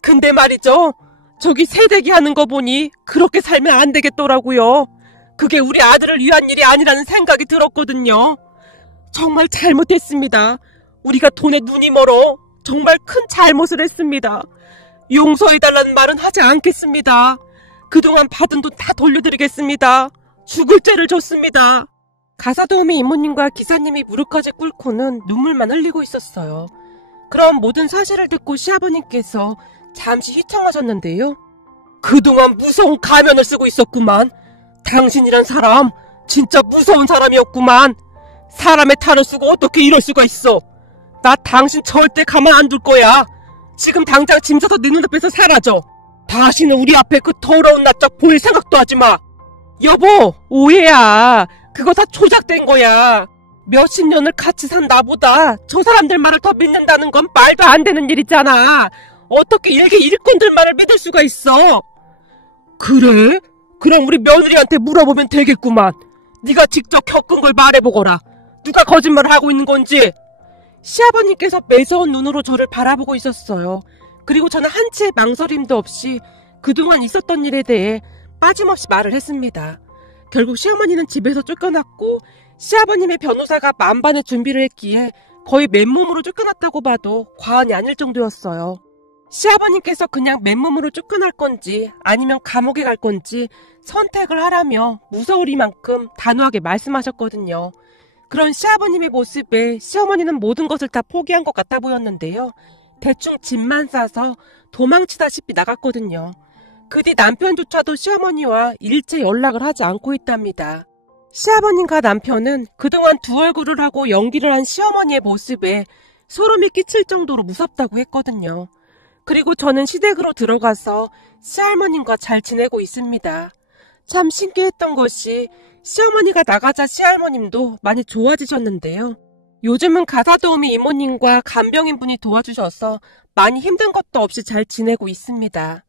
근데 말이죠. 저기 새대기 하는 거 보니 그렇게 살면 안 되겠더라고요. 그게 우리 아들을 위한 일이 아니라는 생각이 들었거든요. 정말 잘못했습니다. 우리가 돈에 눈이 멀어 정말 큰 잘못을 했습니다. 용서해달라는 말은 하지 않겠습니다. 그동안 받은 돈 다 돌려드리겠습니다. 죽을 죄를 졌습니다. 가사도우미 이모님과 기사님이 무릎까지 꿇고는 눈물만 흘리고 있었어요. 그럼 모든 사실을 듣고 시아버님께서 잠시 휘청하셨는데요. 그동안 무서운 가면을 쓰고 있었구만. 당신이란 사람 진짜 무서운 사람이었구만. 사람의 탈을 쓰고 어떻게 이럴 수가 있어. 나 당신 절대 가만 안 둘 거야. 지금 당장 짐 싸서 내 눈앞에서 사라져. 다시는 우리 앞에 그 더러운 낯짝 보일 생각도 하지 마. 여보, 오해야. 그거 다 조작된 거야. 몇십 년을 같이 산 나보다 저 사람들 말을 더 믿는다는 건 말도 안 되는 일이잖아. 어떻게 일개 일꾼들 말을 믿을 수가 있어. 그래? 그럼 우리 며느리한테 물어보면 되겠구만. 네가 직접 겪은 걸 말해보거라. 누가 거짓말을 하고 있는 건지. 시아버님께서 매서운 눈으로 저를 바라보고 있었어요. 그리고 저는 한치의 망설임도 없이 그동안 있었던 일에 대해 빠짐없이 말을 했습니다. 결국 시어머니는 집에서 쫓겨났고 시아버님의 변호사가 만반의 준비를 했기에 거의 맨몸으로 쫓겨났다고 봐도 과언이 아닐 정도였어요. 시아버님께서 그냥 맨몸으로 쫓겨날 건지 아니면 감옥에 갈 건지 선택을 하라며 무서우리만큼 단호하게 말씀하셨거든요. 그런 시아버님의 모습에 시어머니는 모든 것을 다 포기한 것 같아 보였는데요. 대충 짐만 싸서 도망치다시피 나갔거든요. 그 뒤 남편조차도 시어머니와 일체 연락을 하지 않고 있답니다. 시아버님과 남편은 그동안 두 얼굴을 하고 연기를 한 시어머니의 모습에 소름이 끼칠 정도로 무섭다고 했거든요. 그리고 저는 시댁으로 들어가서 시할머님과 잘 지내고 있습니다. 참 신기했던 것이 시어머니가 나가자 시할머님도 많이 좋아지셨는데요. 요즘은 가사도우미 이모님과 간병인 분이 도와주셔서 많이 힘든 것도 없이 잘 지내고 있습니다.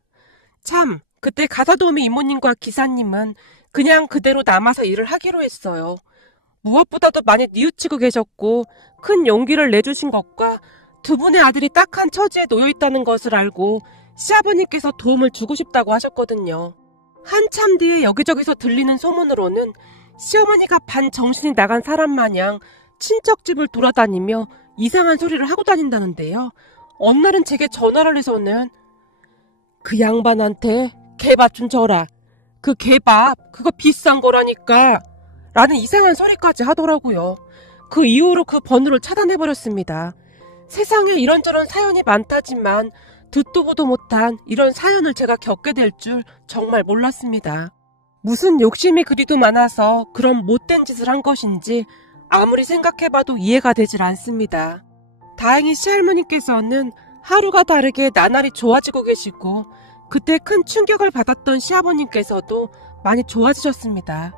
참, 그때 가사도우미 이모님과 기사님은 그냥 그대로 남아서 일을 하기로 했어요. 무엇보다도 많이 뉘우치고 계셨고 큰 용기를 내주신 것과 두 분의 아들이 딱한 처지에 놓여있다는 것을 알고 시아버님께서 도움을 주고 싶다고 하셨거든요. 한참 뒤에 여기저기서 들리는 소문으로는 시어머니가 반정신이 나간 사람 마냥 친척집을 돌아다니며 이상한 소리를 하고 다닌다는데요. 어느 날은 제게 전화를 해서는 그 양반한테 개밥 좀 줘라. 그 개밥 그거 비싼 거라니까 라는 이상한 소리까지 하더라고요. 그 이후로 그 번호를 차단해버렸습니다. 세상에 이런저런 사연이 많다지만 듣도 보도 못한 이런 사연을 제가 겪게 될 줄 정말 몰랐습니다. 무슨 욕심이 그리도 많아서 그런 못된 짓을 한 것인지 아무리 생각해봐도 이해가 되질 않습니다. 다행히 시할머니께서는 하루가 다르게 나날이 좋아지고 계시고 그때 큰 충격을 받았던 시아버님께서도 많이 좋아지셨습니다.